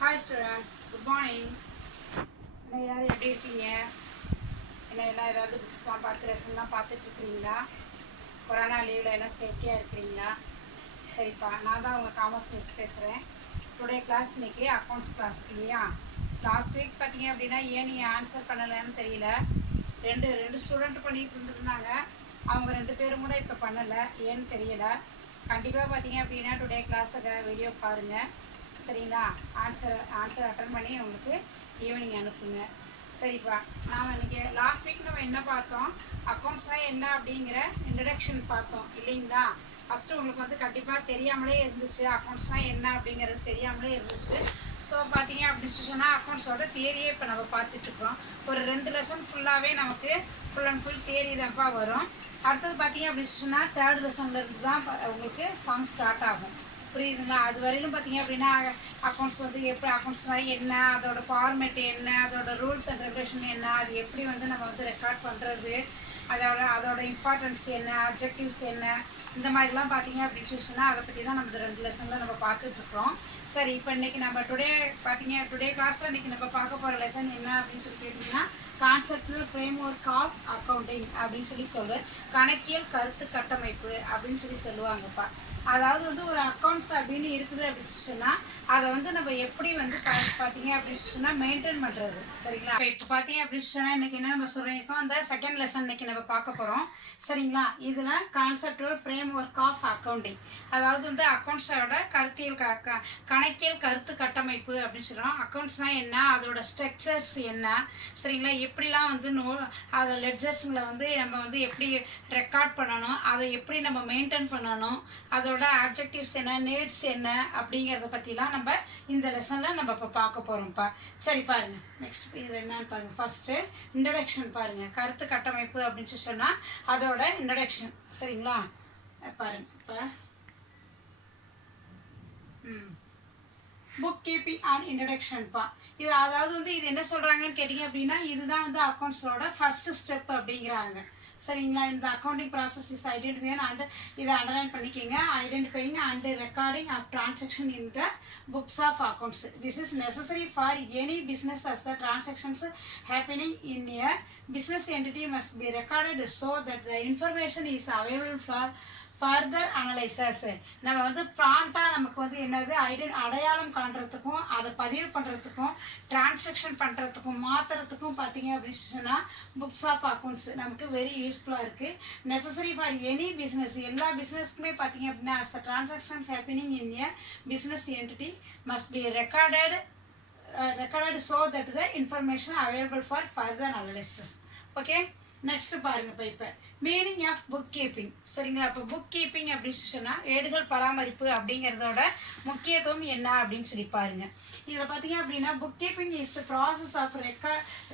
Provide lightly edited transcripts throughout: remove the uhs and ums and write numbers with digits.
Hi students, good morning. என்ன எல்லோரும் எப்படி இருக்கீங்க? என்ன எல்லாம் ஏதாவது புக்ஸ்லாம் பார்த்து லெசன்லாம் பார்த்துட்ருக்குறீங்களா? கொரோனா லீவில் எல்லாம் சேஃப்டியாக இருக்கிறீங்களா? சரிப்பா, நான் தான் உங்கள் காமர்ஸ் மிஸ் பேசுகிறேன். டுடே கிளாஸ் இன்றைக்கி அக்கௌண்ட்ஸ் கிளாஸ் இல்லையா? லாஸ்ட் வீக் பார்த்தீங்க அப்படின்னா ஏன் நீங்கள் ஆன்சர் பண்ணலைன்னு தெரியல. ரெண்டு ஸ்டூடெண்ட் பண்ணிகிட்டு இருந்துருந்தாங்க. அவங்க 2 பேரும் கூட இப்போ பண்ணலை, ஏன்னு தெரியலை. கண்டிப்பாக பார்த்தீங்க அப்படின்னா டுடே கிளாஸை வீடியோ பாருங்கள். சரிங்களா? ஆன்சர் அட்டன் பண்ணி உங்களுக்கு ஈவினிங் அனுப்புங்க. சரிப்பா, நாம் இன்றைக்கி லாஸ்ட் வீக் நம்ம என்ன பார்த்தோம்? அக்கௌண்ட்ஸ்னால் என்ன அப்படிங்கிற இன்ட்ரடக்ஷன் பார்த்தோம் இல்லைங்களா? ஃபஸ்ட்டு உங்களுக்கு வந்து கண்டிப்பாக தெரியாமலே இருந்துச்சு, அக்கௌண்ட்ஸ்னால் என்ன அப்படிங்கிறது தெரியாமலே இருந்துச்சு. ஸோ பார்த்தீங்க அப்படின்னு சொன்னால் அக்கௌண்ட்ஸோட தியரியே இப்போ நம்ம பார்த்துட்ருக்கோம். ஒரு 2 லெசன் ஃபுல்லாகவே நமக்கு ஃபுல் அண்ட் ஃபுல் தியரி தான்ப்பா வரும். அடுத்தது பார்த்தீங்க அப்படின்னு சொன்னால் 3rd லெசன்லேருந்து தான் உங்களுக்கு சம் ஸ்டார்ட் ஆகும். புரியுதுங்களா? அது வரையிலும் பார்த்தீங்க அப்படின்னா அக்கௌண்ட்ஸ் வந்து எப்படி அக்கௌண்ட்ஸ்னால் என்ன, அதோட ஃபார்மேட் என்ன, அதோட ரூல்ஸ் அண்ட் ரெகுலேஷன் என்ன, அது எப்படி வந்து நம்ம வந்து ரெக்கார்ட் பண்ணுறது, அதோட இம்பார்ட்டன்ஸ் என்ன, அப்ஜெக்டிவ்ஸ் என்ன, இந்த மாதிரிலாம் பார்த்தீங்க அப்படின்னு சொன்னால் அதை பற்றி தான் நம்ம 2 லெசனில் நம்ம பார்த்துட்ருக்கோம். சரி, இப்போ இன்றைக்கி நம்ம டுடே கிளாஸில் இன்றைக்கி நம்ம பார்க்க போகிற லெசன் என்ன அப்படின்னு சொல்லி கேட்டிங்கன்னா conceptual framework of accounting அப்படின்னு சொல்லி கணக்கியல் கருத்து கட்டமைப்பு அப்படின்னு சொல்லுவாங்கப்பா. அதாவது வந்து ஒரு அக்கௌண்ட்ஸ் அப்படின்னு இருக்குது அப்படின்னு சொன்னால் அதை வந்து நம்ம எப்படி வந்து பார்த்தீங்க அப்படின்னு சொன்னால் மெயின்டைன் பண்ணுறது. சரிங்களா? இப்போ பார்த்தீங்க அப்படின்னு சொன்னால் இன்றைக்கி என்ன நம்ம சொல்லியிருக்கோம், அந்த 2nd லெசன் இன்றைக்கி நம்ம பார்க்க போகிறோம். சரிங்களா? இதில் conceptual framework of accounting, அதாவது வந்து அக்கௌண்ட்ஸோட கணக்கியல் கருத்து கட்டமைப்பு அப்படின்னு சொல்கிறோம். அக்கௌண்ட்ஸ்னால் என்ன, அதோட ஸ்ட்ரக்சர்ஸ் என்ன, சரிங்களா? எப்படிலாம் வந்து அதை லெட்ஜர்ஸுங்களை வந்து நம்ம வந்து எப்படி ரெக்கார்ட் பண்ணணும், அதை எப்படி நம்ம மெயின்டைன் பண்ணணும், அதோட ஆப்ஜெக்டிவ்ஸ் என்ன, நீட்ஸ் என்ன அப்படிங்கிறத பற்றிலாம் நம்ம இந்த லெசனில் நம்ம இப்போ பார்க்க போகிறோம்ப்பா. சரி பாருங்கள், நெக்ஸ்ட் இது என்னன்னு பாருங்கள். ஃபஸ்ட்டு இன்ட்ரடக்ஷன் பாருங்கள். கருத்து கட்டமைப்பு அப்படின்னு சொன்னால் அதோட இன்ட்ரடக்ஷன். சரிங்களா? பாருங்கள் இப்போ புக் கீப்பிங் அண்ட் இன்ட்ரடக்ஷன்ப்பா. இது அதாவது வந்து இது என்ன சொல்கிறாங்கன்னு கேட்டிங்க அப்படின்னா இதுதான் வந்து அக்கௌண்ட்ஸோட ஃபஸ்ட்டு ஸ்டெப் அப்படிங்கிறாங்க. சரிங்களா? இந்த accounting process is identifying and இதை அண்டர்லைன் பண்ணிக்கோங்க. Identifying and recording of transaction in the books of accounts. This is necessary for any business as the transactions happening in a business entity must be recorded so that the information is available for further analysis. நம்ம வந்து ப்ராம்ப்டாக நமக்கு வந்து என்னது அடையாளம் காண்றதுக்கும் அதை பதிவு பண்ணுறதுக்கும் transaction பண்ணுறதுக்கும் மாற்றுறதுக்கும் பார்த்தீங்க அப்படின்னு சொன்னால் புக்ஸ் ஆஃப் அக்கௌண்ட்ஸ் நமக்கு வெரி யூஸ்ஃபுல்லாக இருக்குது. நெசசரி ஃபார் எனி பிஸ்னஸ், எல்லா பிஸ்னஸ்க்குமே பார்த்தீங்க அப்படின்னா as the transactions happening in a business entity must be recorded so that the information available for further analysis. Okay, next பாருங்க. இப்போ மீனிங் ஆஃப் புக் கீப்பிங். சரிங்களா? இப்போ புக் கீப்பிங் அப்படின்னு சொன்னால் ஏடுகள் பராமரிப்பு அப்படிங்கிறதோட முக்கியத்துவம் என்ன அப்படின்னு சொல்லி பாருங்க. இதில் பார்த்தீங்க அப்படின்னா bookkeeping is the process of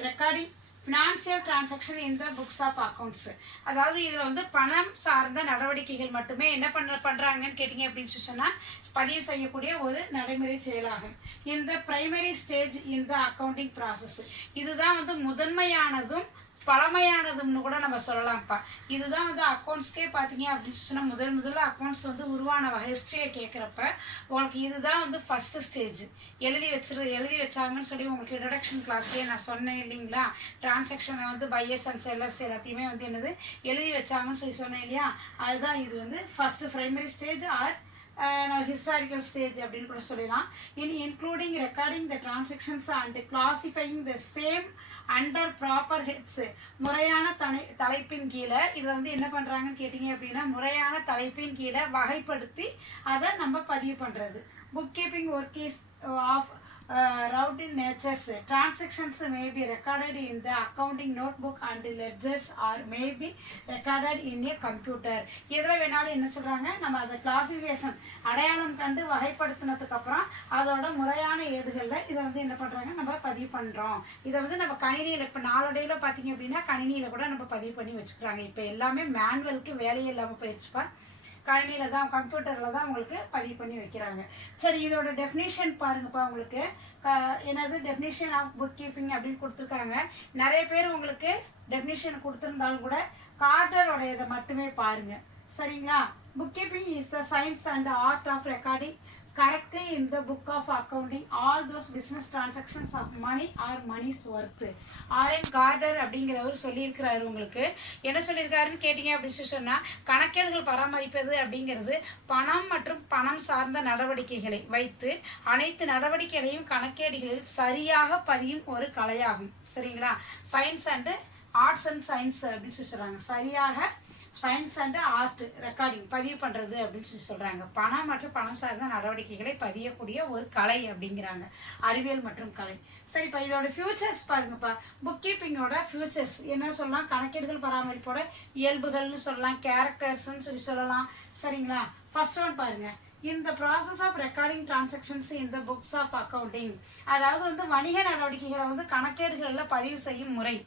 recording financial transaction in the books of accounts. அதாவது இதில் வந்து பணம் சார்ந்த நடவடிக்கைகள் மட்டுமே என்ன பண்ணுறாங்கன்னு கேட்டிங்க அப்படின்னு சொன்னால் பதிவு செய்யக்கூடிய ஒரு நடைமுறை செயலாகும். இந்த primary stage in the accounting process. இதுதான் வந்து முதன்மையானதும் பழமையானதும்னு கூட நம்ம சொல்லலாம்ப்பா. இதுதான் வந்து அக்கௌண்ட்ஸ்க்கே பார்த்தீங்க அப்படின்னு சொன்னால் முதல்ல அக்கௌண்ட்ஸ் வந்து உருவான ஹிஸ்ட்ரியை கேட்குறப்ப உங்களுக்கு இதுதான் வந்து ஃபஸ்ட்டு ஸ்டேஜ். எழுதி வச்சாங்கன்னு சொல்லி உங்களுக்கு இன்ட்ரடக்ஷன் கிளாஸ்லேயே நான் சொன்னேன் இல்லைங்களா? டிரான்சாக்ஷனை வந்து பையர்ஸ் அண்ட் செல்லர்ஸ் எல்லாத்தையுமே வந்து என்னது எழுதி வச்சாங்கன்னு சொல்லி சொன்னேன் இல்லையா? அதுதான் இது வந்து first primary stage or historical stage அப்படின்னு கூட சொல்லலாம். Including recording the transactions and classifying the same under proper heads. முறையான தலைப்பின் கீழே இதை வந்து என்ன பண்ணுறாங்கன்னு கேட்டிங்க அப்படின்னா முறையான தலைப்பின் கீழே வகைப்படுத்தி அதை நம்ம பதிவு பண்ணுறது. Bookkeeping work is of routine natures. Transactions may be recorded in the accounting notebook and ledgers or may be recorded in a computer. இதில் வேணாலும் என்ன சொல்கிறாங்க, நம்ம அதை கிளாசிஃபிகேஷன் அடையாளம் கண்டு வகைப்படுத்தினதுக்கு அப்புறம் அதோட முறையான ஏடுகளில் இதை வந்து என்ன பண்ணுறாங்க நம்ம பதிவு பண்ணுறோம். இதை வந்து நம்ம கணினியில் இப்போ நாளடைவில் பார்த்தீங்க அப்படின்னா கணினியில் கூட நம்ம பதிவு பண்ணி வச்சுக்கிறாங்க. இப்போ எல்லாமே மேனுவலுக்கு வேலையே இல்லாமல் போயிடுச்சுப்பா. கணினியில் தான் கம்ப்யூட்டரில் தான் உங்களுக்கு பதிவு பண்ணி வைக்கிறாங்க. சரி, இதோட டெஃபினேஷன் பாருங்கப்பா. உங்களுக்கு என்னது டெஃபினேஷன் ஆஃப் புக் கீப்பிங் அப்படின்னு கொடுத்துருக்காங்க. நிறைய பேர் உங்களுக்கு டெஃபினேஷன் கொடுத்துருந்தாலும் கூட கார்ட்டரோட இதை மட்டுமே பாருங்கள். சரிங்களா? Bookkeeping is the science and art of recording correctly in the book of accounting all those business transactions of money or money's worth. Alan Carter அப்படிங்கிறவர் சொல்லியிருக்கிறாரு. உங்களுக்கு என்ன சொல்லியிருக்காருன்னு கேட்டீங்க அப்படின்னு சொன்னால், கணக்கேடுகள் பராமரிப்பது அப்படிங்கிறது பணம் மற்றும் பணம் சார்ந்த நடவடிக்கைகளை வைத்து அனைத்து நடவடிக்கைகளையும் கணக்கேடுகளில் சரியாக பதியும் ஒரு கலையாகும். சரிங்களா? Science and arts and science அப்படின்னு சொல்லி சொல்கிறாங்க. சரியாக சயின்ஸ் அண்ட் ஆர்ட் ரெக்கார்டிங் பதிவு பண்ணுறது அப்படின்னு சொல்லி சொல்கிறாங்க. பணம் மற்றும் பணம் சார்ந்த நடவடிக்கைகளை பதியக்கூடிய ஒரு கலை அப்படிங்கிறாங்க, அறிவியல் மற்றும் கலை. சரி, இப்போ இதோட ஃபியூச்சர்ஸ் பாருங்கப்பா. புக் கீப்பிங்கோட ஃபியூச்சர்ஸ் என்ன சொல்லலாம்? கணக்கீடுகள் பராமரிப்போட இயல்புகள்னு சொல்லலாம், கேரக்டர்ஸ்ன்னு சொல்லலாம். சரிங்களா? ஃபர்ஸ்ட் ஒன் பாருங்க, இந்த ப்ராசஸ் ஆஃப் ரெக்கார்டிங் டிரான்சாக்ஷன்ஸ் இந்த புக்ஸ் ஆஃப் அக்கௌண்டிங். அதாவது வந்து வணிக நடவடிக்கைகளை வந்து கணக்கேடுகளில் பதிவு செய்யும் முறை.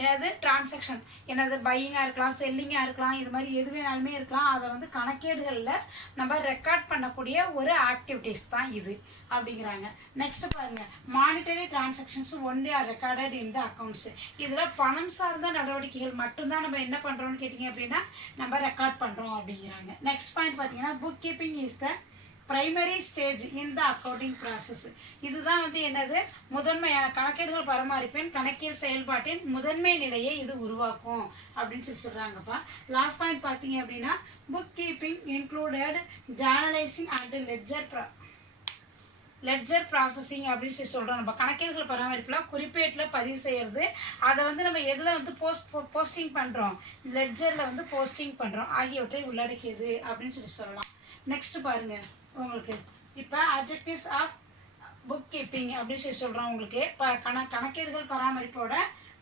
என்னது? டிரான்சாக்ஷன். என்னது? பையிங்காக இருக்கலாம், செல்லிங்காக இருக்கலாம், இது மாதிரி எது வேணாலுமே இருக்கலாம். அதை வந்து கணக்கேடுகளில் நம்ம ரெக்கார்ட் பண்ணக்கூடிய ஒரு ஆக்டிவிட்டீஸ் தான் இது அப்படிங்கிறாங்க. நெக்ஸ்ட் பாருங்க, monetary transactions only R recorded இன் த அக்கௌண்ட்ஸ். இதில் பணம் சார்ந்த நடவடிக்கைகள் மட்டும்தான் நம்ம என்ன பண்ணுறோம்னு கேட்டிங்க அப்படின்னா நம்ம ரெக்கார்ட் பண்ணுறோம் அப்படிங்கிறாங்க. நெக்ஸ்ட் பாயிண்ட் பார்த்தீங்கன்னா, bookkeeping is the primary stage in the accounting process. இதுதான் வந்து என்னது? முதன்மையான கணக்கீடுகள் பராமரிப்பின் கணக்கியல் செயல்பாட்டின் முதன்மை நிலையை இது உருவாக்கும் அப்படின்னு சொல்கிறாங்கப்பா. லாஸ்ட் பாயிண்ட் பார்த்தீங்க அப்படின்னா, book keeping included journalising and ledger processing அப்படின்னு சொல்கிறோம். நம்ம கணக்கீடுகள் பராமரிப்புலாம் குறிப்பேட்டில் பதிவு செய்கிறது. அதை வந்து நம்ம எதில் வந்து போஸ்டிங் பண்ணுறோம்? லெட்ஜரில் வந்து போஸ்டிங் பண்ணுறோம் ஆகியவற்றை உள்ளடக்கியது அப்படின்னு சொல்லலாம். நெக்ஸ்ட் பாருங்க, உங்களுக்கு இப்போ அட்ஜெக்டிவ்ஸ் ஆஃப் புக் கீப்பிங் அப்படின்னு சொல்கிறோம். உங்களுக்கு இப்போ கணக்கீடுகள் பராமரிப்போட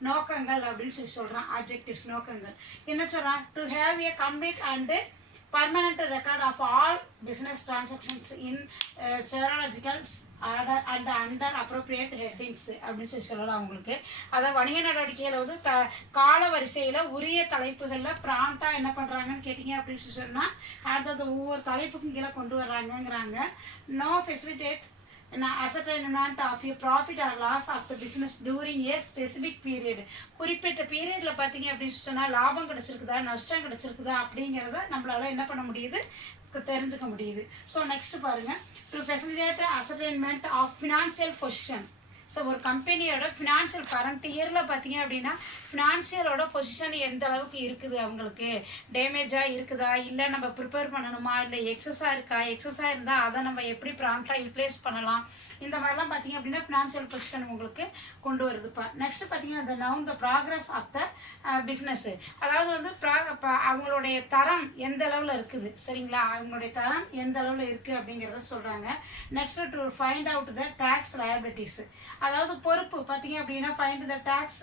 நோக்கங்கள் அப்படின்னு சொல்கிறோம். அட்ஜெக்டிவ்ஸ் நோக்கங்கள் என்ன சொல்கிறான்? To have A complete and permanent record of all business transactions in chronological order and under appropriate headings அப்படின்னு சொல்லலாம். உங்களுக்கு அதாவது வணிக நடவடிக்கைகளை வந்து கால வரிசையில் உரிய தலைப்புகளில் ப்ராம்ப்டாக என்ன பண்ணுறாங்கன்னு கேட்டிங்க அப்படின்னு சொன்னால், அதாவது ஒவ்வொரு தலைப்புக்கும் கீழே கொண்டு வர்றாங்கங்கிறாங்க. No facilitate ascertainment of a profit or loss of the business during a specific period. குறிப்பிட்ட பீரியடில் பார்த்தீங்க அப்படின்னு சொன்னால் லாபம் கிடச்சிருக்குதா நஷ்டம் கிடச்சிருக்குதா அப்படிங்கிறத நம்மளால என்ன பண்ண முடியுது? தெரிஞ்சுக்க முடியுது. ஸோ நெக்ஸ்ட் பாருங்க, to facilitate ascertainment of financial position. So ஒரு கம்பெனியோட ஃபினான்ஷியல் கரண்ட் இயரில் பார்த்தீங்க அப்படின்னா ஃபினான்ஷியலோட பொசிஷன் எந்த அளவுக்கு இருக்குது, அவங்களுக்கு டேமேஜாக இருக்குதா, இல்லை நம்ம ப்ரிப்பேர் பண்ணணுமா, இல்லை எக்ஸஸாக இருக்கா, எக்ஸஸாக இருந்தால் அதை நம்ம எப்படி ப்ராம்ப்டாக ரிப்ளேஸ் பண்ணலாம், இந்த மாதிரிலாம் பார்த்தீங்க அப்படின்னா ஃபினான்ஷியல் பொசிஷன் உங்களுக்கு கொண்டு வருதுப்பா. நெக்ஸ்ட் பார்த்தீங்கன்னா the known the progress of the business. அதாவது வந்து அவங்களுடைய தரம் எந்த அளவில் இருக்குது. சரிங்களா? அவங்களுடைய தரம் எந்த அளவில் இருக்குது அப்படிங்கிறத சொல்கிறாங்க. Next to find out the tax liabilities. அதாவது பொறுப்பு பார்த்தீங்க அப்படின்னா ஃபைண்ட் த டேக்ஸ்.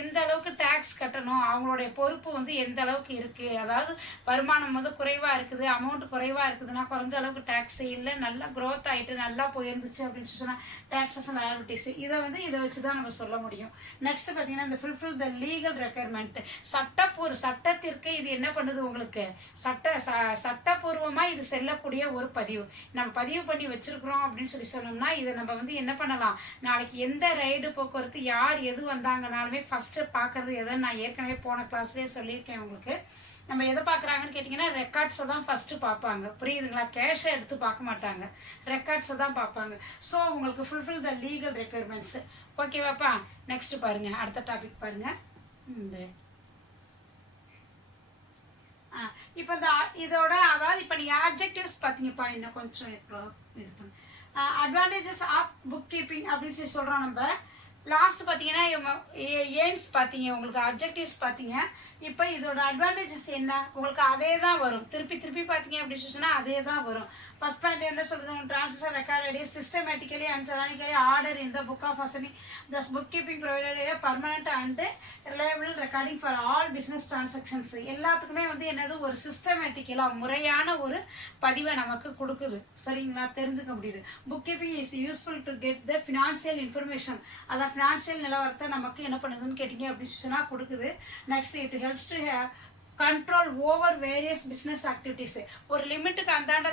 எந்த அளவுக்கு டேக்ஸ் கட்டணும், அவங்களுடைய பொறுப்பு வந்து எந்த அளவுக்கு இருக்குது. அதாவது வருமானம் வந்து குறைவாக இருக்குது, அமௌண்ட் குறைவாக இருக்குதுன்னா குறைஞ்ச அளவுக்கு டேக்ஸ், இல்லை நல்லா க்ரோத் ஆகிட்டு நல்லா போயிருந்துச்சு அப்படின்னு சொன்னால் டேக்ஸஸ் அண்ட் லயபிலிட்டிஸ். இதை வச்சு தான் நம்ம சொல்ல முடியும். நெக்ஸ்ட் பார்த்தீங்கன்னா இந்த ஃபுல்ஃபில் த லீகல் ரெக்குயர்மெண்ட். சட்டத்திற்கு இது என்ன பண்ணுது? உங்களுக்கு சட்டப்பூர்வமாக இது செல்லக்கூடிய ஒரு பதிவு. நம்ம பதிவு பண்ணி வச்சிருக்கிறோம் அப்படின்னு சொன்னோம்னா இதை நம்ம வந்து என்ன பண்ணலாம்? நாளைக்கு எந்த ரைடு போக்குவரத்து யார் எது வந்தாங்கனாலுமே ஃபஸ்ட்டு பார்க்குறது எதை நான் ஏற்கனவே போன கிளாஸ்லேயே சொல்லியிருக்கேன் உங்களுக்கு. நம்ம எதை பார்க்குறாங்கன்னு கேட்டிங்கன்னா ரெக்கார்ட்ஸை தான் ஃபஸ்ட்டு பார்ப்பாங்க. புரியுதுங்களா? கேஷை எடுத்து பார்க்க மாட்டாங்க, ரெக்கார்ட்ஸை தான் பார்ப்பாங்க. ஸோ உங்களுக்கு ஃபுல்ஃபில் த லீகல் ரெக்குயர்மெண்ட்ஸ். ஓகேவாப்பா? நெக்ஸ்ட் பாருங்க, அடுத்த டாபிக் பாருங்க. இப்போ இதோட அதாவது இப்போ நீங்கள் ஆப்ஜெக்டிவ்ஸ் பார்த்தீங்கப்பா, இன்னும் கொஞ்சம் இது பண்ணு. அட்வான்டேஜஸ் ஆஃப் புக் கீப்பிங் அப்படின்னு சொல்கிறோம் நம்ம. லாஸ்ட் பார்த்தீங்கன்னா எய்ம்ஸ் பார்த்தீங்க, உங்களுக்கு அப்ஜெக்டிவ்ஸ் பார்த்தீங்க. இப்போ இதோட அட்வான்டேஜஸ் என்ன? உங்களுக்கு அதே தான் வரும், திருப்பி பார்த்தீங்க அப்படின்னு சொன்னால் அதே தான் வரும். ஃபர்ஸ்ட் பாயிண்ட் என்ன சொல்றது? Transaction recorded systematically and chronologically order in the book of அசனிங். Thus book keeping provided permanent and reliable recording for all business transactions. எல்லாத்துக்குமே வந்து என்னது? ஒரு சிஸ்டமேட்டிக்கலாக முறையான ஒரு பதிவை நமக்கு கொடுக்குது. சரிங்களா? தெரிஞ்சுக்க முடியுது. Book keeping is useful to get the financial information. அதான் ஃபினான்ஷியல் நிலவரத்தை நமக்கு என்ன பண்ணுதுன்னு கேட்டிங்க அப்படின்னு சொன்னால் கொடுக்குது. Next it helps to control over various business activities. ஒரு லிமிட்டுக்கு அந்தாண்ட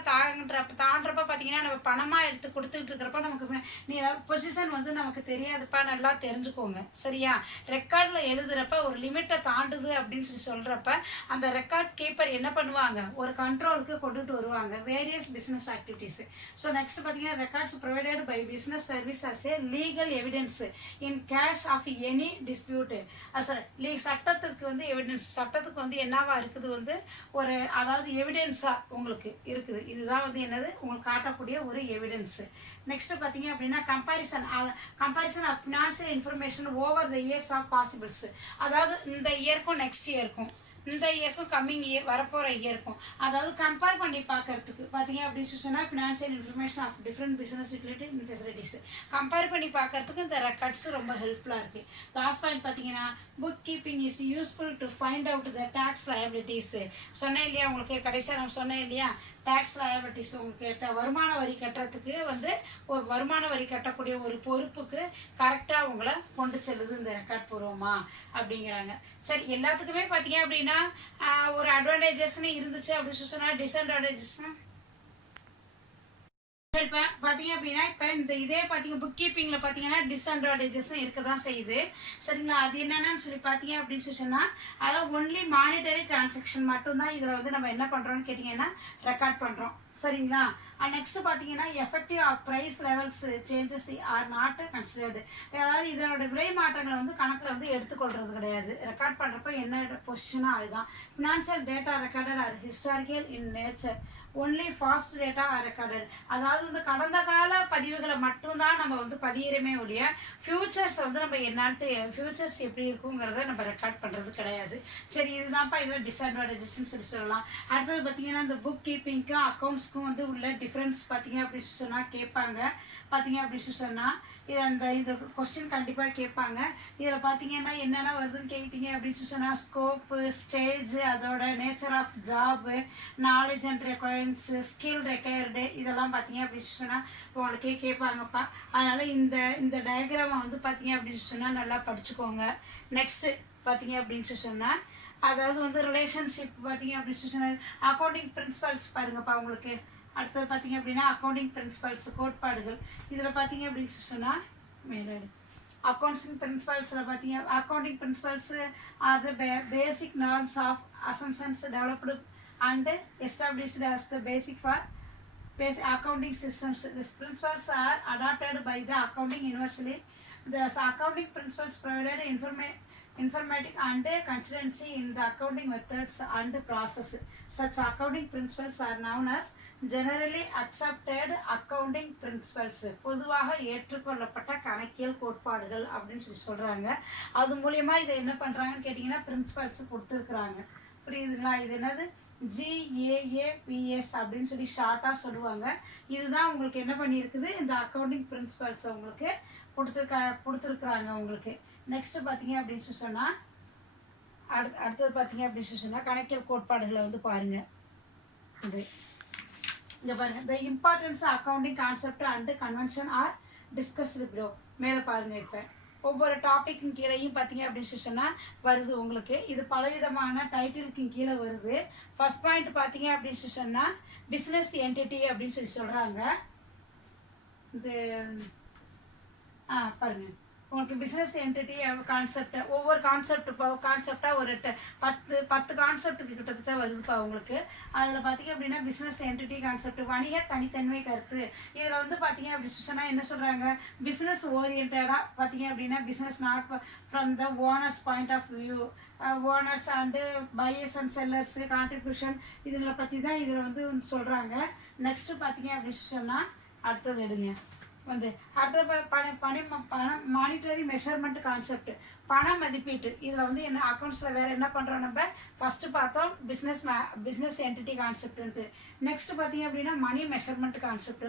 தாண்டுறப்ப பார்த்தீங்கன்னா நம்ம பணமாக எடுத்து கொடுத்துட்டு இருக்கிறப்ப நமக்கு நீ பொசிஷன் வந்து நமக்கு தெரியாதுப்பா, நல்லா தெரிஞ்சுக்கோங்க சரியா. ரெக்கார்டில் எழுதுறப்ப ஒரு லிமிட்டை தாண்டுது அப்படின்னு சொல்கிறப்ப அந்த ரெக்கார்ட் கீப்பர் என்ன பண்ணுவாங்க, ஒரு கண்ட்ரோலுக்கு கொண்டுட்டு வருவாங்க various business activities. So next பார்த்தீங்கன்னா records provided by business service as a legal evidence in case of any dispute. சட்டத்துக்கு வந்து எவிடன்ஸ், சட்டத்துக்கு வந்து என்னவா இருக்குது வந்து ஒரு அதாவது எவிடன்ஸாக உங்களுக்கு இருக்குது. இதுதான் வந்து என்னது உங்களுக்கு காட்டக்கூடிய ஒரு எவிடன்ஸு. நெக்ஸ்ட் பார்த்தீங்க அப்படின்னா comparison of financial information over the years of possibles. அதாவது இந்த இயர்க்கும் நெக்ஸ்ட் இயர்க்கும், இந்த இயர்க்கும் கம்மிங் இயர் வரப்போகிற இயர்க்கும் அதாவது கம்பேர் பண்ணி பார்க்கறதுக்கு பார்த்தீங்க அப்படின்னு சொன்னால் financial information of different business related facilities compare பண்ணி பார்க்கறதுக்கு இந்த ரெக்கார்ட்ஸ் ரொம்ப ஹெல்ப்ஃபுல்லாக இருக்குது. லாஸ்ட் பாயிண்ட் பார்த்தீங்கன்னா bookkeeping is useful to find out the tax liabilities. சொன்னேன் இல்லையா உங்களுக்கு, கடைசியாக நான் சொன்னேன் இல்லையா டேக்ஸ் லயபிலிட்டிஸ் உங்களுக்கு வருமான வரி கட்டுறதுக்கு வந்து ஒரு வருமான வரி கட்டக்கூடிய ஒரு பொறுப்புக்கு கரெக்டாக உங்களை கொண்டு செல்லுது இந்த ரெக்கார்ட் பூர்வமாக அப்படிங்கிறாங்க. சரி, எல்லாத்துக்குமே பார்த்தீங்க அப்படின்னா ஒரு அட்வான்டேஜஸ்ன்னு இருந்துச்சு அப்படின்னு சொன்னால் டிஸ்அட்வான்டேஜஸ்னா இப்போ பார்த்தீங்க அப்படின்னா இப்போ இந்த இதே பார்த்தீங்க புக் கீப்பிங்கில் பார்த்தீங்கன்னா டிஸ்அட்வான்டேஜஸும் இருக்க தான் செய்யுது சரிங்களா. அது என்னென்னு சொல்லி பார்த்தீங்க அப்படின்னு சொன்னால் அதாவது ஒன்லி மானிட்டரி டிரான்சாக்ஷன் மட்டும்தான் இதில் வந்து நம்ம என்ன பண்ணுறோம்னு கேட்டிங்கன்னா ரெக்கார்ட் பண்ணுறோம் சரிங்களா. நெக்ஸ்ட் பார்த்தீங்கன்னா effective of price levels changes are not considered. அதாவது இதனோட விலை மாற்றங்களை வந்து கணக்கில் வந்து எடுத்துக்கொள்றது கிடையாது. ரெக்கார்ட் பண்ணுறப்ப என்ன பொசிஷனோ அதுதான். Financial data recorded are historical in nature only past data are recorded. அதாவது இந்த கடந்த கால பதிவுகளை மட்டும்தான் நம்ம வந்து பதியிறமே ஒழிய ஃபியூச்சர்ஸ் வந்து நம்ம என்னான்ட்டு ஃபியூச்சர்ஸ் எப்படி இருக்குங்கிறத நம்ம ரெக்கார்ட் பண்ணுறது கிடையாது. சரி, இதுதான்ப்பா இதில் டிஸ்அட்வான்டேஜஸ்ன்னு சொல்லலாம். அடுத்தது பார்த்தீங்கன்னா இந்த புக் கீப்பிங்க்கும் அக்கௌண்ட்ஸ்க்கும் வந்து உள்ள டிஃப்ரென்ஸ் பார்த்தீங்க அப்படின்னு சொன்னால் கேட்பாங்க. பார்த்தீங்க அப்படின்னு சொன்னால் இது கொஸ்டின் கண்டிப்பாக கேட்பாங்க. இதில் பார்த்தீங்கன்னா என்னென்ன வருதுன்னு கேட்டீங்க அப்படின்னு சொன்னால் ஸ்கோப்பு, ஸ்டேஜ், அதோட nature of job, knowledge and requirements, skill required, இதெல்லாம் பார்த்தீங்க அப்படின்னு சொன்னால் உங்களுக்கே கேட்பாங்கப்பா. அதனால் இந்த டயக்ராமை வந்து பார்த்தீங்க அப்படின்னு சொன்னால் நல்லா படிச்சுக்கோங்க. நெக்ஸ்ட்டு பார்த்தீங்க அப்படின்னு சொன்னால் அதாவது வந்து ரிலேஷன்ஷிப் பார்த்தீங்க அப்படின்னு சொன்னால் அக்கௌண்டிங் பிரின்சிபல்ஸ் பாருங்கப்பா உங்களுக்கு. அடுத்தது பார்த்தீங்க அப்படின்னா அக்கௌண்டிங் பிரின்சிபல்ஸ் கோட்பாடுகள். இதில் பார்த்தீங்க அப்படின்னு சொன்னால் மேலே அக்கௌண்ட்ஸிங் பிரின்சிபல்ஸில் பார்த்தீங்க accounting principles are the basic norms of assumptions developed and established as the basic for basic accounting systems. These principles are adopted by the accounting universally. The accounting principles provided informative and consistency in the accounting methods and process. Such accounting principles are known as generally accepted accounting principles. பொதுவாக ஏற்றுக்கொள்ளப்பட்ட கணக்கியல் கோட்பாடுகள் அப்படின்னு சொல்கிறாங்க. அது மூலியமாக இதை என்ன பண்ணுறாங்கன்னு கேட்டிங்கன்னா பிரின்சிபல்ஸ் கொடுத்துருக்குறாங்க. புரியுதுங்களா? இது என்னது GAAPS அப்படின்னு சொல்லி ஷார்ட்டாக சொல்லுவாங்க. இதுதான் உங்களுக்கு என்ன பண்ணியிருக்குது, இந்த அக்கௌண்டிங் பிரின்சிபல்ஸை உங்களுக்கு கொடுத்துருக்குறாங்க உங்களுக்கு. நெக்ஸ்ட் பார்த்தீங்க அப்படின்னு சொன்னால் அடுத்தது பார்த்தீங்க அப்படின்னு சொன்னால் கணக்கியல் கோட்பாடுகளை வந்து பாருங்கள். இது இங்கே பாருங்கள், the importance accounting concept and convention are discussed below. மேலே பாருங்கள். இப்போ ஒவ்வொரு டாப்பிக்கும் கீழேயும் பார்த்தீங்க அப்படின்னு சொன்னால் வருது உங்களுக்கு. இது பலவிதமான டைட்டிலுக்கு கீழே வருது. ஃபர்ஸ்ட் பாயிண்ட் பார்த்தீங்க அப்படின்னு சொன்னால் பிஸ்னஸ் என்டிட்டி அப்படின்னு சொல்கிறாங்க. இது பாருங்கள் உங்களுக்கு பிஸ்னஸ் என்டிட்டி கான்செப்ட், ஒவ்வொரு கான்செப்டாக ஒரு 10 கான்செப்ட் கிட்டத்தட்ட வருதுப்பா உங்களுக்கு. அதில் பார்த்தீங்க அப்படின்னா பிஸ்னஸ் என்டிட்டி கான்செப்ட், வணிக தனித்தன்மை கருத்து. இதில் வந்து பார்த்தீங்க அப்படின்னு சொன்னால் என்ன சொல்கிறாங்க, பிஸ்னஸ் ஓரியன்டாக பார்த்தீங்க அப்படின்னா business not from the owners point of view, owners and buyers and sellers contribution இதில் பற்றி தான் இதில் வந்து சொல்கிறாங்க. நெக்ஸ்ட்டு பார்த்தீங்க அப்படின்னு சொன்னால் அடுத்தது எடுங்க வந்து அடுத்த மானிட்டரி மெஷர்மெண்ட் கான்செப்ட், பண மதிப்பீட்டு. இதில் வந்து என்ன அக்கௌண்ட்ஸில் வேறு என்ன பண்ணுறோம், நம்ம ஃபஸ்ட்டு பார்த்தோம் பிஸ்னஸ் என்டிட்டி கான்செப்ட்ன்ட்டு. நெக்ஸ்ட் பார்த்தீங்க அப்படின்னா மணி மெஷர்மெண்ட் கான்செப்ட்,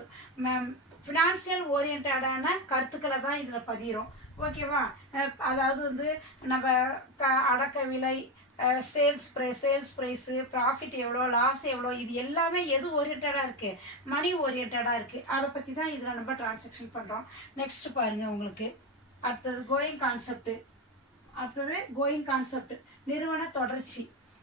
ஃபினான்சியல் ஓரியன்டான கருத்துக்களை தான் இதில் பதிகிறோம். ஓகேவா? அதாவது வந்து நம்ம அடக்க விலை, சேல்ஸ் ப்ரைஸு, ப்ராஃபிட் எவ்வளோ, லாஸ் எவ்வளோ, இது எல்லாமே எது ஓரியன்டாக இருக்குது, மணி ஓரியன்டாக இருக்குது. அதை பற்றி தான் இதில் நம்ம டிரான்சாக்ஷன் பண்ணுறோம். நெக்ஸ்ட் பாருங்கள் உங்களுக்கு. அடுத்தது கோயிங் கான்செப்ட், நிறுவன தொடர்ச்சி.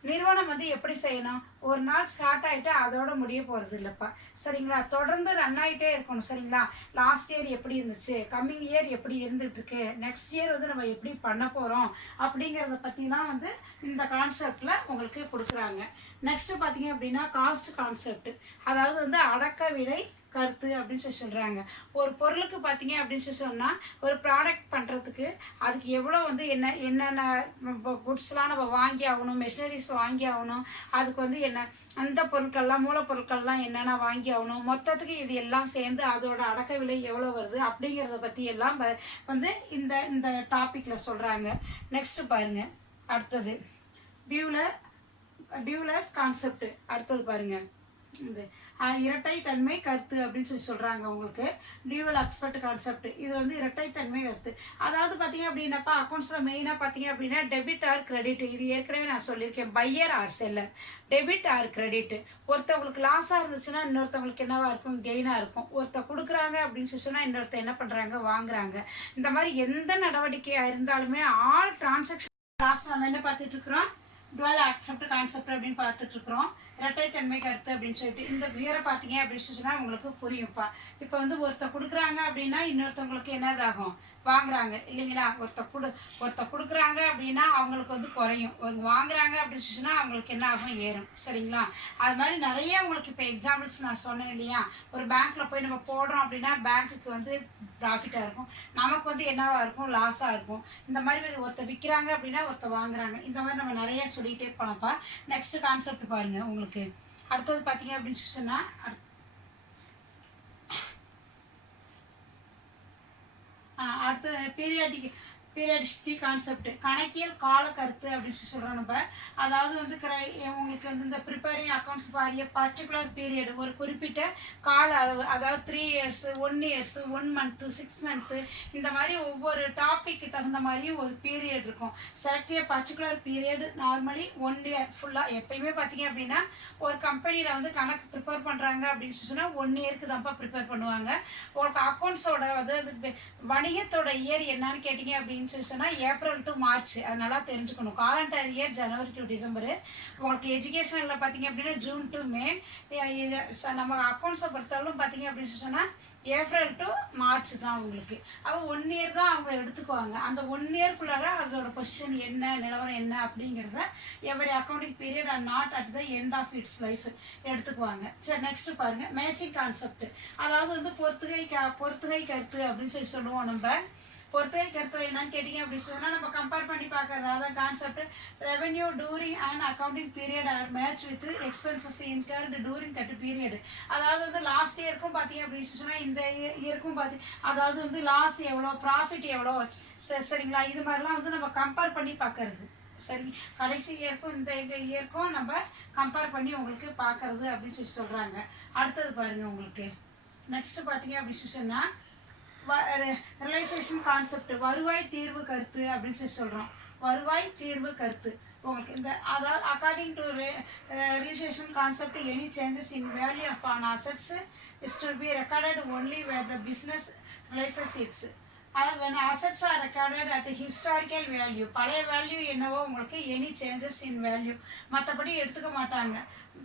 நிறுவனம் வந்து எப்படி செய்யணும், ஒரு நாள் ஸ்டார்ட் ஆகிட்டு அதோட முடிய போகிறது இல்லைப்பா, சரிங்களா. தொடர்ந்து ரன் ஆகிட்டே இருக்கணும், சரிங்களா. லாஸ்ட் இயர் எப்படி இருந்துச்சு, கம்மிங் இயர் எப்படி இருந்துட்டு இருக்கு, நெக்ஸ்ட் இயர் வந்து நம்ம எப்படி பண்ண போகிறோம் அப்படிங்கிறத பற்றிலாம் வந்து இந்த கான்செப்டில் உங்களுக்கு கொடுக்குறாங்க. நெக்ஸ்ட்டு பார்த்தீங்க அப்படின்னா காஸ்ட் கான்செப்ட், அதாவது வந்து அடக்க விலை கருத்து அப்படின்னு சொல்லி சொல்கிறாங்க. ஒரு பொருளுக்கு பார்த்தீங்க அப்படின்னு சொல்லி சொன்னால் ஒரு ப்ராடக்ட் பண்ணுறதுக்கு அதுக்கு எவ்வளோ வந்து என்னென்ன குட்ஸ்லாம் நம்ம வாங்கி ஆகணும், மெஷினரிஸ் வாங்கி ஆகணும், அதுக்கு வந்து என்ன அந்த பொருட்கள்லாம் மூலப்பொருட்கள்லாம் என்னென்ன வாங்கி ஆகணும், மொத்தத்துக்கு இது எல்லாம் சேர்ந்து அதோட அடக்க விலை எவ்வளோ வருது அப்படிங்கிறத பற்றி எல்லாம் வந்து இந்த இந்த டாப்பிக்கில் சொல்கிறாங்க. நெக்ஸ்ட்டு பாருங்கள், அடுத்தது டியூலர்ஸ் கான்செப்ட். அடுத்தது பாருங்கள், இந்த இரட்டைத்தன்மை கருத்து அப்படின்னு சொல்லி சொல்கிறாங்க உங்களுக்கு. டியூவல் எக்ஸ்பர்ட் கான்செப்ட், இது வந்து இரட்டைத்தன்மை கருத்து. அதாவது பார்த்தீங்க அப்படின்னாப்பா அக்கௌண்ட்ஸில் மெயினாக பார்த்தீங்க அப்படின்னா டெபிட் ஆர் கிரெடிட், இது ஏற்கனவே நான் சொல்லியிருக்கேன். Pier R seller, debit or credit. ஒருத்தவங்களுக்கு லாஸாக இருந்துச்சுன்னா இன்னொருத்தவங்களுக்கு என்னவா இருக்கும், கெயினாக இருக்கும். ஒருத்தர் கொடுக்குறாங்க அப்படின்னு சொல்லி சொன்னால் இன்னொருத்தர் என்ன பண்ணுறாங்க, வாங்குறாங்க. இந்த மாதிரி எந்த நடவடிக்கையாக இருந்தாலுமே ஆல் டிரான்சாக்ஷன் லாஸ்ட் நம்ம என்ன பார்த்துட்டு இருக்கிறோம், டுவெல் அக்செப்ட் கான்செப்ட் அப்படின்னு பார்த்துட்டு இருக்கிறோம். இரட்டைத்தன்மை கருத்து அப்படின்னு சொல்லிட்டு இந்த கிளியரை பார்த்தீங்க அப்படின்னு சொன்னால் உங்களுக்கு புரியும்ப்பா. இப்போ வந்து ஒருத்தர் கொடுக்குறாங்க அப்படின்னா இன்னொருத்தவங்களுக்கு என்னதாகும், வாங்குறாங்க இல்லைங்களா. ஒருத்தர் கொடுக்குறாங்க அப்படின்னா அவங்களுக்கு வந்து குறையும், வாங்குறாங்க அப்படின்னு சொன்னால் அவங்களுக்கு என்ன ஆகும், ஏறும், சரிங்களா. அது மாதிரி நிறைய உங்களுக்கு இப்போ எக்ஸாம்பிள்ஸ் நான் சொன்னேன் இல்லையா. ஒரு பேங்க்கில் போய் நம்ம போடுறோம் அப்படின்னா பேங்க்குக்கு வந்து ப்ராஃபிட்டாக இருக்கும், நமக்கு வந்து என்னவாக இருக்கும், லாஸாக இருக்கும். இந்த மாதிரி ஒருத்தர் விற்கிறாங்க அப்படின்னா ஒருத்தர் வாங்குறாங்க. இந்த மாதிரி நம்ம நிறைய சொல்லிகிட்டே போகலாம்ப்பா. நெக்ஸ்ட் கான்செப்ட் பாருங்கள் உங்களுக்கு. அடுத்தது பார்த்தீங்க அப்படின்னு சொன்னால் அடுத்து பீரியாடிசிட்டி கான்செப்ட், கணக்கியல் கால கருத்து அப்படின்னு சொல்லி சொல்கிறோம் நம்ம. அதாவது வந்து உங்களுக்கு வந்து இந்த ப்ரிப்பேரிங் அக்கௌண்ட்ஸ் பாரிய பர்டிகுலர் பீரியட், ஒரு குறிப்பிட்ட கால அளவு, அதாவது 3 years, 1 year, 1 month, 6 month, இந்த மாதிரி ஒவ்வொரு டாப்பிக்கு தகுந்த மாதிரி ஒரு பீரியட் இருக்கும். Select a particular period, normally 1 year ஃபுல்லாக. எப்பயுமே பார்த்தீங்க அப்படின்னா ஒரு கம்பெனியில் வந்து கணக்கு ப்ரிப்பேர் பண்ணுறாங்க அப்படின்னு சொன்னால் 1 yearக்கு தான்ப்பா ப்ரிப்பேர் பண்ணுவாங்க. உங்களுக்கு அக்கௌண்ட்ஸோட அதாவது வணிகத்தோட இயர் என்னன்னு கேட்டிங்க அப்படின்னு சொன்னால் ஏப்ரல் டு மார்ச், அதனால தெரிஞ்சுக்கணும். Calendar year January to December. உங்களுக்கு எஜுகேஷனில் பார்த்தீங்க அப்படின்னா ஜூன் டு மே. நம்ம அக்கௌண்ட்ஸை பொறுத்தவரைக்கும் பார்த்தீங்க அப்படின்னு சொன்னால் ஏப்ரல் டு மார்ச் தான் உங்களுக்கு. அப்போ 1 year தான் அவங்க எடுத்துக்குவாங்க. அந்த 1 yearக்குள்ளார அதோட பொசிஷன் என்ன, நிலவரம் என்ன அப்படிங்கிறத every accounting period and not at the end of its life எடுத்துக்குவாங்க. சரி, நெக்ஸ்ட் பாருங்க மேட்சிங் கான்செப்ட். அதாவது வந்து பொறுத்துகை கருத்து அப்படின்னு சொல்லி சொல்லுவோம் நம்ம. பொறுத்துகை கருத்து என்னன்னு கேட்டிங்க அப்படின்னு சொன்னால் நம்ம கம்பேர் பண்ணி பார்க்கறது. அதான் concept revenue during and accounting period are match with expenses incurred during that period. அதாவது வந்து லாஸ்ட் இயருக்கும் பார்த்தீங்க அப்படின்னு சொன்னால் இந்த இயருக்கும் அதாவது வந்து லாஸ் எவ்வளோ, ப்ராஃபிட் எவ்வளோ, சரிங்களா. இது மாதிரிலாம் வந்து நம்ம கம்பேர் பண்ணி பார்க்கறது. சரி, கடைசி இயருக்கும் இந்த இயருக்கும் நம்ம கம்பேர் பண்ணி உங்களுக்கு பார்க்கறது அப்படின்னு சொல்லி சொல்கிறாங்க. அடுத்தது பாருங்கள் உங்களுக்கு. நெக்ஸ்ட் பார்த்தீங்க அப்படின்னு சொன்னால் ரியலைசேஷன் கான்செப்ட், வருவாய் தீர்வு கருத்து அப்படின்னு சொல்லி சொல்கிறோம். வருவாய் தீர்வு கருத்து உங்களுக்கு இந்த அதாவது according to realisation concept any changes in value of on assets is to be recorded only where the business realises its. அது when assets are recorded at historical value, பழைய வேல்யூ என்னவோ உங்களுக்கு எனி சேஞ்சஸ் இன் வேல்யூ மற்றபடி எடுத்துக்க மாட்டாங்க.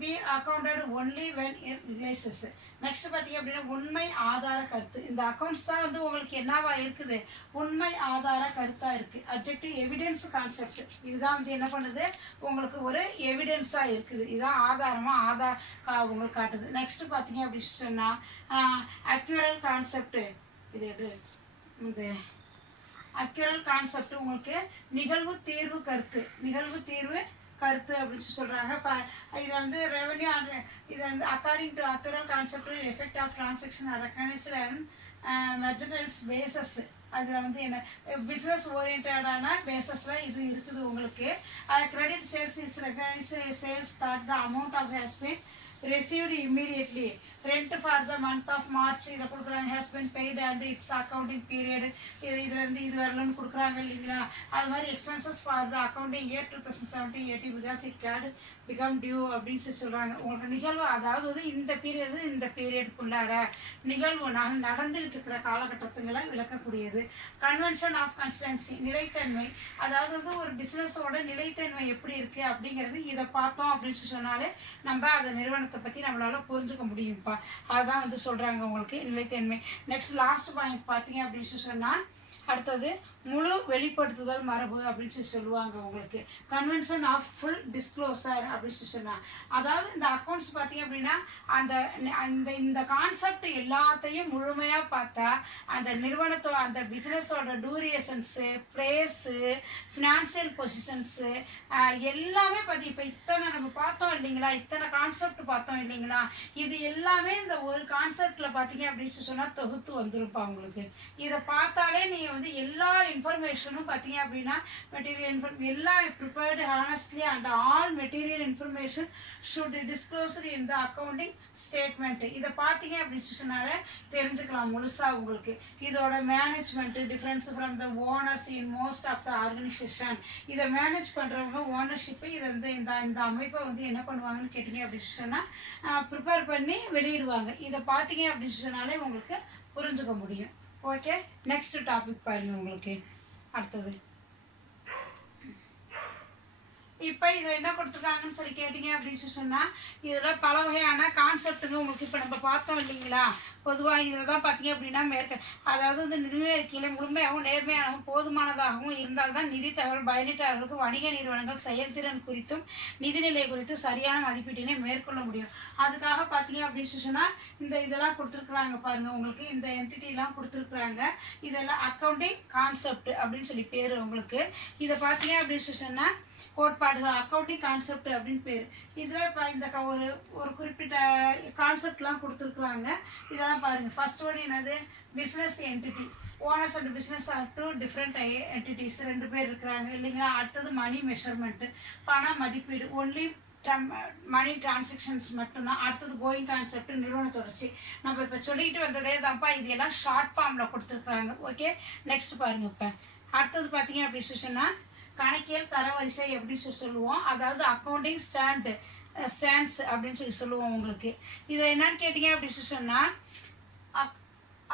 Be accounted only when it realises. Next பார்த்தீங்க அப்படின்னா உண்மை ஆதார கருத்து. இந்த அக்கௌண்ட்ஸ் தான் வந்து உங்களுக்கு என்னவா இருக்குது, உண்மை ஆதார கருத்தாக இருக்குது. அப்ஜெக்டிவ் எவிடன்ஸ் கான்செப்ட், இதுதான் வந்து என்ன பண்ணுது, உங்களுக்கு ஒரு எவிடன்ஸாக இருக்குது. இதுதான் ஆதாரமாக உங்களுக்கு காட்டுது. நெக்ஸ்ட் பார்த்தீங்க அப்படின்னு சொன்னால் அக்யூரல் கான்செப்ட். இது எப்படி இந்த அக்யூரல் கான்செப்ட் உங்களுக்கு நிகழ்வு தீர்வு கருத்து அப்படின்னு சொல்கிறாங்க. இப்போ இது வந்து ரெவன்யூ இது வந்து according to accrual concept effect of transaction recognised and measurable basis. அதில் வந்து என்ன பிஸ்னஸ் ஓரியன்டான பேசஸில் இது இருக்குது உங்களுக்கு. Credit sales is recognised sales that the amount of has been received immediately. Rent for the month of March இதை கொடுக்குறாங்க, has been paid and its accounting period. இதுலேருந்து இது வரலன்னு கொடுக்குறாங்க இல்லைங்களா. அது மாதிரி expenses for the accounting year 2017-18 because it had become due அப்படின்னு சொல்கிறாங்க. உங்களுக்கு நிகழ்வு அதாவது வந்து இந்த பீரியடு இந்த பீரியடுக்குள்ளார நிகழ்வு நடந்துகிட்டு இருக்கிற காலகட்டத்துங்களை விளக்கக்கூடியது. கன்வென்ஷன் ஆஃப் கன்சிஸ்டன்சி நிலைத்தன்மை, அதாவது வந்து ஒரு பிஸ்னஸோட நிலைத்தன்மை எப்படி இருக்குது அப்படிங்கிறது இதை பார்த்தோம் அப்படின்னு சொன்னாலே நம்ம அந்த நிறுவனத்தை பற்றி நம்மளால் புரிஞ்சுக்க முடியும்ப்பா. அதுதான் வந்து சொல்கிறாங்க உங்களுக்கு நிலைத்தன்மை. நெக்ஸ்ட் லாஸ்ட் பாயிண்ட் பார்த்தீங்க அப்படின்னு சொன்னால் அடுத்தது முழு வெளிப்படுத்துதல் மரபு அப்படின்னு சொல்லுவாங்க உங்களுக்கு. கன்வென்ஷன் ஆஃப் ஃபுல் டிஸ்க்ளோசர் அப்படின்னு சொன்னால் அதாவது இந்த அக்கௌண்ட்ஸ் பார்த்தீங்க அப்படின்னா இந்த கான்செப்ட் எல்லாத்தையும் முழுமையாக பார்த்தா அந்த நிறுவனத்தோட அந்த பிஸ்னஸோட டூரியேஷன்ஸு, ப்ளேஸு, ஃபினான்சியல் பொசிஷன்ஸு எல்லாமே பார்த்தி இப்போ இத்தனை நம்ம பார்த்தோம் இல்லைங்களா, இத்தனை கான்செப்ட் பார்த்தோம் இல்லைங்களா, இது எல்லாமே இந்த ஒரு கான்செப்டில் பார்த்தீங்க அப்படின்னு சொன்னால் தொகுத்து வந்துருப்பா உங்களுக்கு. இதை பார்த்தாலே நீங்கள் வந்து எல்லா இன்ஃபர்மேஷனும் பார்த்தீங்க அப்படின்னா மெட்டீரியல் எல்லாம் prepared honestly and all material information should disclosed in the accounting statement. இதை பார்த்தீங்க அப்படின்னு சொன்னாலே தெரிஞ்சுக்கலாம் முழுசாக உங்களுக்கு. இதோட management difference from the owners in most of the organisation. இதை மேனேஜ் பண்ணுறவங்க ஓனர்ஷிப்பு இதை வந்து இந்த அமைப்பை வந்து என்ன பண்ணுவாங்கன்னு கேட்டிங்க அப்படின்னு சொன்னால் ப்ரிப்பேர் பண்ணி வெளியிடுவாங்க. இதை பார்த்தீங்க அப்படின்னு சொன்னாலே உங்களுக்கு புரிஞ்சுக்க முடியும். ஓகே, நெக்ஸ்ட் டாபிக் பாருங்க உங்களுக்கு. அடுத்தது இப்போ இதை என்ன கொடுத்துருக்காங்கன்னு சொல்லி கேட்டிங்க அப்படின்னு சொன்னால் இதில் பல வகையான கான்செப்ட்டுங்க உங்களுக்கு இப்போ நம்ம பார்த்தோம் இல்லைங்களா. பொதுவாக இதில் தான் பார்த்தீங்க அப்படின்னா அதாவது இந்த நிதிநிலை அறிக்கையில் முழுமையாகவும் நேர்மையாகவும் போதுமானதாகவும் இருந்தால்தான் நிதி தகவல் பயனீட்டாளர்களுக்கு வணிக நிறுவனங்கள் செயல்திறன் குறித்தும் நிதிநிலை குறித்து சரியான மதிப்பீட்டினை மேற்கொள்ள முடியும். அதுக்காக பார்த்தீங்க அப்படின்னு சொன்னால் இதெல்லாம் கொடுத்துருக்குறாங்க பாருங்கள் உங்களுக்கு. இந்த என்டிட்டிலாம் கொடுத்துருக்குறாங்க. இதெல்லாம் அக்கௌண்டிங் கான்செப்ட் அப்படின்னு சொல்லி பேர் உங்களுக்கு. இதை பார்த்தீங்க அப்படின்னு சொன்னால் கோட்பாடுகள் அக்கௌண்டிங் கான்செப்ட் அப்படின்னு பேர். இதில் இப்போ இந்த ஒரு குறிப்பிட்ட கான்செப்ட்லாம் கொடுத்துருக்குறாங்க. இதெல்லாம் பாருங்கள். ஃபர்ஸ்ட் ஒன் என்னது, business entity. Owners and business are two different entities, 2 பேர் இருக்கிறாங்க இல்லைங்களா. அடுத்தது மணி மெஷர்மெண்ட்டு, பண மதிப்பீடு, ஒன்லி மணி டிரான்சாக்ஷன்ஸ் மட்டும்தான். அடுத்தது கோயிங் கான்செப்ட், நிறுவன தொடர்ச்சி. நம்ம இப்போ சொல்லிட்டு வந்ததே தான்ப்பா. இது எல்லாம் ஷார்ட் ஃபார்மில் கொடுத்துருக்குறாங்க. ஓகே, நெக்ஸ்ட் பாருங்கள். இப்போ அடுத்தது பார்த்தீங்க அப்படின்னு சொன்னால் கணக்கியல் தரவரிசை அப்படின்னு சொல்லுவோம். அதாவது அக்கௌண்டிங் ஸ்டாண்ட்ஸ் அப்படின்னு சொல்லுவோம் உங்களுக்கு. இதில் என்னன்னு கேட்டிங்க அப்படின்னு சொன்னால்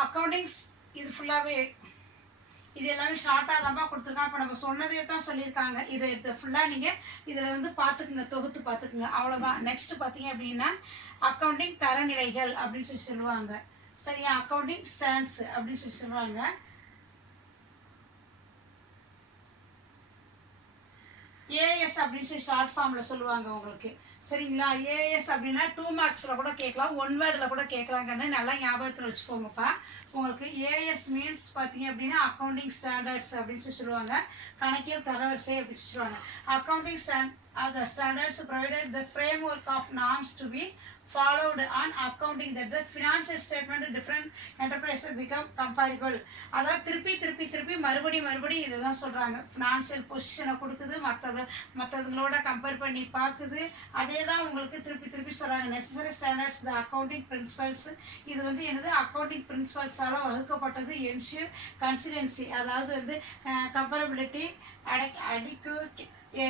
அக்கௌண்டிங்ஸ் இது ஃபுல்லாகவே இது எல்லாமே ஷார்ட்டாக தான்ப்பா கொடுத்துருக்காங்க. இப்போ நம்ம சொன்னதே தான் சொல்லியிருக்காங்க. இதை ஃபுல்லாக நீங்கள் இதில் வந்து பார்த்துக்குங்க, தொகுத்து பார்த்துக்குங்க, அவ்வளோதான். நெக்ஸ்ட் பார்த்தீங்க அப்படின்னா அக்கௌண்டிங் தரநிலைகள் அப்படின்னு சொல்லுவாங்க. சரியா, அக்கௌண்டிங் ஸ்டாண்ட்ஸ் அப்படின்னு சொல்லுவாங்க. ஏஎஸ் அப்படின்னு சொல்லி ஷார்ட் ஃபார்மில் சொல்லுவாங்க உங்களுக்கு. சரிங்களா, ஏஎஸ் அப்படின்னா 2 மார்க்ஸில் கூட கேட்கலாம், 1 வேர்டில் கூட கேட்கலாங்கன்னு நல்லா ஞாபகத்தில் வச்சுக்கோங்கப்பா. உங்களுக்கு ஏஎஸ் மீன்ஸ் பார்த்தீங்க அப்படின்னா அக்கௌண்டிங் ஸ்டாண்டர்ட்ஸ் அப்படின்னு சொல்லுவாங்க. கணக்கியல் தரவரிசை அப்படின்னு சொல்லுவாங்க. Accounting standards provided the framework of norms to be followed on accounting that the financial statement different enterprises become comparable. அதாவது திருப்பி மறுபடி இதை தான் சொல்கிறாங்க. ஃபினான்சியல் பொசிஷனை கொடுக்குது, மற்றதுங்களோட கம்பேர் பண்ணி பார்க்குது. அதே தான் உங்களுக்கு திருப்பி சொல்கிறாங்க. நெசசரி ஸ்டாண்டர்ட்ஸ் த அக்கௌண்டிங் பிரின்சிபல்ஸ். இது வந்து என்னது, அக்கௌண்டிங் பிரின்சிபல்ஸால் வகுக்கப்பட்டது. என்ஷூர் கன்சிஸ்டன்சி, அதாவது வந்து comparability, adequate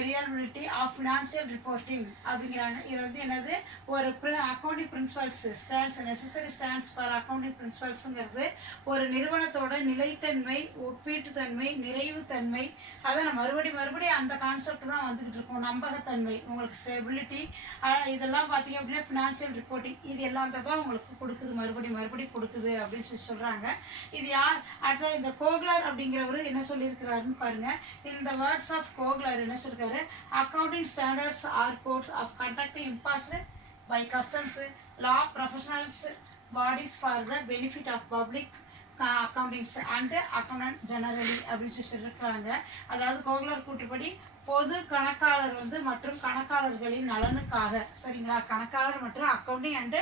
reliability of financial reporting அப்படிங்கிறாங்க. இது வந்து என்னது, ஒரு accounting principles stands, necessary stands for accounting பிரின்சிபல்ஸுங்கிறது ஒரு நிறுவனத்தோட நிலைத்தன்மை, ஒப்பீட்டுத்தன்மை, நிறைவுத்தன்மை. அதை நம்ம மறுபடி அந்த கான்செப்ட் தான் வந்துக்கிட்டு இருக்கோம். நம்பகத்தன்மை, உங்களுக்கு ஸ்டெபிலிட்டி, இதெல்லாம் பார்த்தீங்க அப்படின்னா ஃபினான்சியல் ரிப்போர்ட்டிங், இது எல்லாம் தான் உங்களுக்கு கொடுக்குது, மறுபடி கொடுக்குது அப்படின்னு சொல்கிறாங்க. இது யார் அடுத்த இந்த கோக்லர் அப்படிங்கிறவர் என்ன சொல்லியிருக்கிறாருன்னு பாருங்கள். இந்த வேர்ட்ஸ் ஆஃப் கோக்லர் என்ன accounting standards are codes of conduct imposed by customs law professionals bodies for the benefit of public accountants and accountant generally அப்படின்னு சொல்லியிருக்கிறாங்க. அதாவது கோக்லர் கூற்றுப்படி பொது கணக்காளர் வந்து மற்றும் கணக்காளர்களின் நலனுக்காக, சரிங்களா, கணக்காளர் மற்றும் அக்கௌண்டிங் அண்டு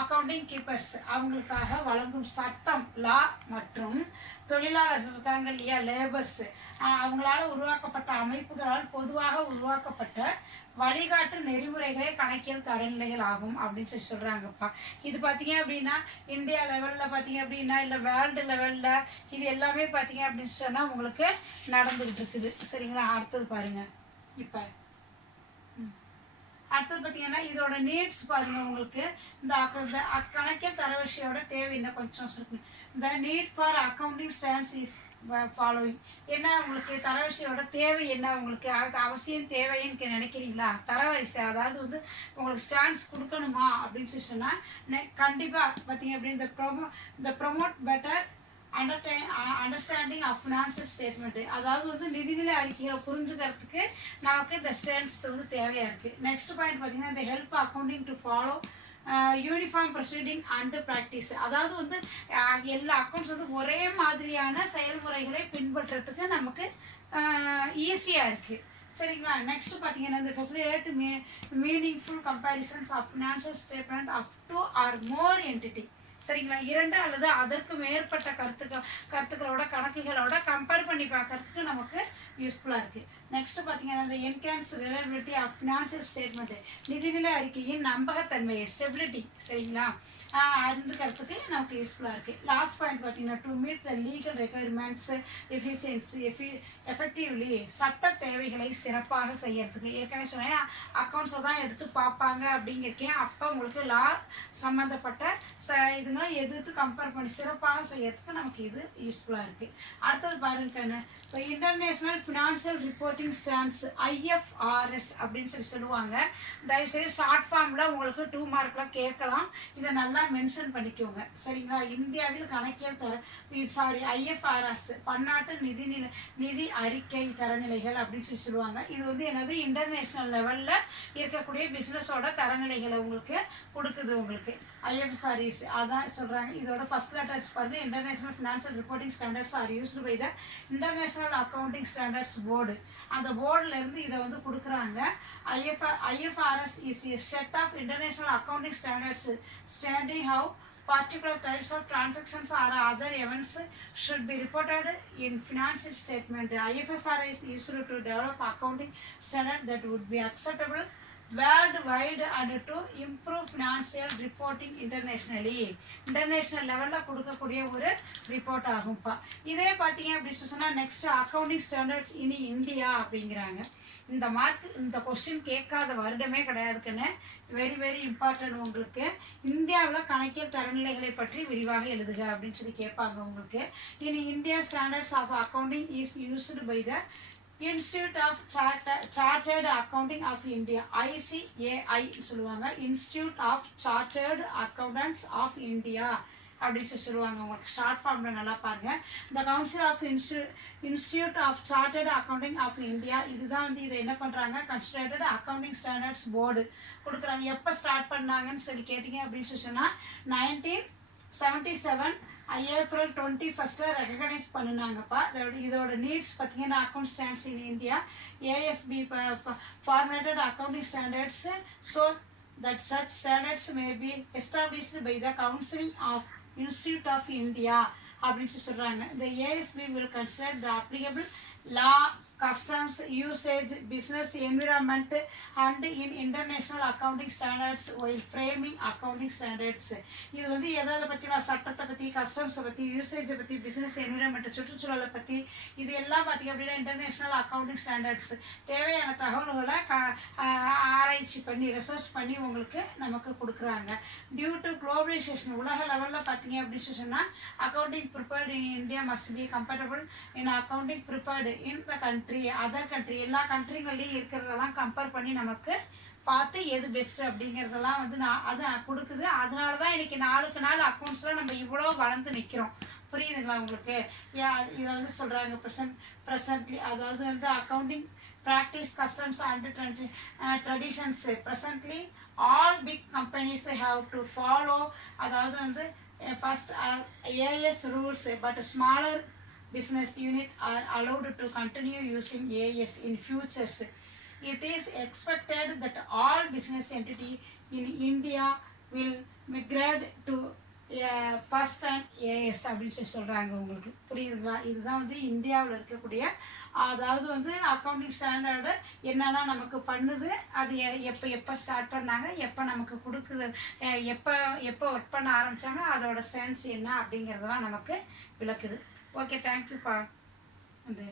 அக்கௌண்டிங் கீப்பர்ஸ் அவங்களுக்காக வழங்கும் சட்டம், லா மற்றும் தொழிலாளர்கள் இருக்காங்க இல்லையா, லேபர்ஸ், அவங்களால உருவாக்கப்பட்ட அமைப்புகளால் பொதுவாக உருவாக்கப்பட்ட வழிகாட்டு நெறிமுறைகளே கணக்கியல் தரநிலைகள் ஆகும் அப்படின்னு சொல்கிறாங்கப்பா. இது பார்த்தீங்க அப்படின்னா இந்தியா லெவலில் பார்த்தீங்க அப்படின்னா இல்லை வேர்ல்டு லெவலில் இது எல்லாமே பார்த்தீங்க அப்படின்னு சொன்னால் உங்களுக்கு நடந்துக்கிட்டு இருக்குது. சரிங்களா, அடுத்தது பாருங்கள். இப்போ அடுத்தது பார்த்தீங்கன்னா இதோட நீட்ஸ் பாருங்கள் உங்களுக்கு. இந்த கணக்கியல் தரவரிசையோட தேவை என்ன கொஞ்சம் இருக்கு. The need for accounting stands is following. என்ன உங்களுக்கு தரவரிசையோட தேவை என்ன உங்களுக்கு அவசியம் தேவைன்னு நினைக்கிறீங்களா? தரவரிசை அதாவது வந்து உங்களுக்கு ஸ்டாண்ட்ஸ் கொடுக்கணுமா அப்படின்னு சொன்னால் கண்டிப்பாக பார்த்தீங்க அப்படின்னு இந்த promote better understanding of financial statement. அதாவது வந்து நிதிநிலை அறிக்கையை புரிஞ்சுக்கிறதுக்கு நமக்கு இந்த ஸ்டாண்ட்ஸ் வந்து தேவையாக இருக்குது. நெக்ஸ்ட் பாயிண்ட் பார்த்தீங்கன்னா இந்த help accounting to follow uniform proceeding and practice. அதாவது வந்து எல்லா அக்கௌண்ட்ஸ் வந்து ஒரே மாதிரியான செயல்முறைகளை பின்பற்றுறதுக்கு நமக்கு ஈஸியாக இருக்குது. சரிங்களா? நெக்ஸ்ட் பார்த்தீங்கன்னா இந்த facilitate meaningful comparisons of financial statement of 2 or more entity. சரிங்களா? 2 அல்லது அதற்கு மேற்பட்ட கருத்துக்களோட கணக்குகளோட கம்பேர் பண்ணி பார்க்கறதுக்கு நமக்கு யூஸ்ஃபுல்லாக இருக்குது. நெக்ஸ்ட் பார்த்தீங்கன்னா இந்த enhance reliability of financial statement, நிதிநிலை அறிக்கையின் நம்பகத்தன்மை ஸ்டெபிலிட்டி. சரிங்களா? அறிஞ்சுக்கிறதுக்கு நமக்கு யூஸ்ஃபுல்லாக இருக்குது. லாஸ்ட் பாயிண்ட் பார்த்தீங்கன்னா to meet the legal requirements effectively, சட்ட தேவைகளை சிறப்பாக செய்யறதுக்கு. ஏற்கனவே சொன்னேன் அக்கௌண்ட்ஸை தான் எடுத்து பார்ப்பாங்க அப்படிங்கிறக்கேன். அப்போ உங்களுக்கு லா சம்மந்தப்பட்ட இதுனா எதிர்த்து கம்பேர் பண்ணி சிறப்பாக செய்யறதுக்கு நமக்கு இது யூஸ்ஃபுல்லாக இருக்குது. அடுத்தது பாருங்க இப்போ international financial reporting stands IFRS அப்படின்னு சொல்லுவாங்க. தயவுசெய்து ஷார்ட் ஃபார்மில் உங்களுக்கு 2 மார்க்லாம் கேட்கலாம். இதை நல்லா மென்ஷன் பண்ணிக்கோங்க. சரிங்களா? இந்தியாவில் கணக்கியல் IFRS பன்னாட்டு நிதி அறிக்கை தரநிலைகள் அப்படின்னு சொல்லுவாங்க. இது வந்து என்னது இன்டர்நேஷ்னல் லெவலில் இருக்கக்கூடிய பிஸ்னஸோட தரநிலைகளை உங்களுக்கு கொடுக்குது. உங்களுக்கு IFRS அதான் சொல்கிறாங்க. இதோட ஃபர்ஸ்ட் லெட்டர்ஸ் பாருங்கள். International financial reporting standards are used by the international accounting standards board. அந்த போர்டிலேருந்து இதை வந்து கொடுக்குறாங்க. IFRS is a set of international accounting standards stating how particular types of transactions or other events should be reported in financial statement. IFRS is used to develop accounting standard that would be acceptable worldwide and to improve financial reporting internationally. International லெவலில் கொடுக்கக்கூடிய ஒரு report ஆகும்ப்பா. இதே பார்த்தீங்க அப்படின்னு சொன்னால் next accounting standards இனி India அப்படிங்கிறாங்க. இந்த மார்க் இந்த கொஸ்டின் கேட்காத வருடமே கிடையாதுக்குன்னு வெரி வெரி இம்பார்ட்டன்ட். உங்களுக்கு இந்தியாவில் கணக்கியல் தரநிலைகளை பற்றி விரிவாக எழுதுக அப்படின்னு சொல்லி கேட்பாங்க உங்களுக்கு. இனி India standards of accounting is used by the institute of chartered accounting of India, ICAI சொல்லுவாங்க. Institute of chartered accountants of India அப்படின்னு சொல்லுவாங்க. உங்களுக்கு ஷார்ட் ஃபார்மில் நல்லா பாருங்கள். இந்த council of institute of chartered accounting of India இதுதான் வந்து இதை என்ன பண்ணுறாங்க கன்சிடர்டு அக்கௌண்டிங் ஸ்டாண்டர்ட்ஸ் போர்டு கொடுக்குறாங்க. எப்போ ஸ்டார்ட் பண்ணாங்கன்னு சொல்லி கேட்டிங்க அப்படின்னு சொன்னால் 1977 April 21 ரெகனைஸ் பண்ணினாங்கப்பா. இதோட நீட்ஸ் பார்த்தீங்கன்னா account stands in India ASB formatted accounting standards so that such standards may be established by the Council of Institute of India அப்படின்னு சொல்கிறாங்க. The ASB will consider the applicable law, customs, usage, business environment and in international accounting standards while framing accounting standards. இது வந்து எதை பற்றி சட்டத்தை பற்றி, கஸ்டம்ஸை பற்றி, யூசேஜை பற்றி, பிஸ்னஸ் என்விரான்மெண்ட்டை சுற்றுச்சூழலை பற்றி இது எல்லாம் பார்த்திங்க அப்படின்னா இன்டர்நேஷ்னல் அக்கௌண்டிங் ஸ்டாண்டர்ட்ஸ் தேவையான தகவல்களை ஆராய்ச்சி பண்ணி ரிசர்ச் பண்ணி உங்களுக்கு நமக்கு கொடுக்குறாங்க. டியூ டு குளோபலைசேஷன் உலக லெவலில் பார்த்தீங்க அப்படின்னு சொன்னால் accounting prepared in India must be comparable in accounting prepared in the country other country. எல்லா கண்ட்ரிகள்லையும் இருக்கிறதெல்லாம் கம்பேர் பண்ணி நமக்கு பார்த்து எது பெஸ்ட்டு அப்படிங்கிறதெல்லாம் வந்து அது கொடுக்குது. அதனால தான் இன்றைக்கி நாளுக்கு நாள் அக்கௌண்ட்ஸில் நம்ம இவ்வளோ வளர்ந்து நிற்கிறோம். புரியுதுங்களா உங்களுக்கு? இதை வந்து சொல்கிறாங்க ப்ரெசன்ட்லி அதாவது வந்து accounting practice customs and traditions presently all big companies have to follow. அதாவது வந்து first AS rules but smaller business unit are allowed to continue using AS in futures. It is expected that all business entity in India will migrate to first and AS அப்படின்னு சொல்கிறாங்க. உங்களுக்கு புரியுதுங்களா? இதுதான் வந்து இந்தியாவில் இருக்கக்கூடிய அதாவது வந்து அக்கௌண்டிங் ஸ்டாண்டர்டு என்னென்னா நமக்கு பண்ணுது, அது எப்போ ஸ்டார்ட் பண்ணாங்க, எப்போ நமக்கு கொடுக்குது, எப்போ ஒர்க் பண்ண ஆரம்பித்தாங்க, அதோட ஸ்டாண்ட்ஸ் என்ன அப்படிங்கிறதெல்லாம் நமக்கு விளக்குது. ஓகே, தேங்க்யூ ஃபார் வந்து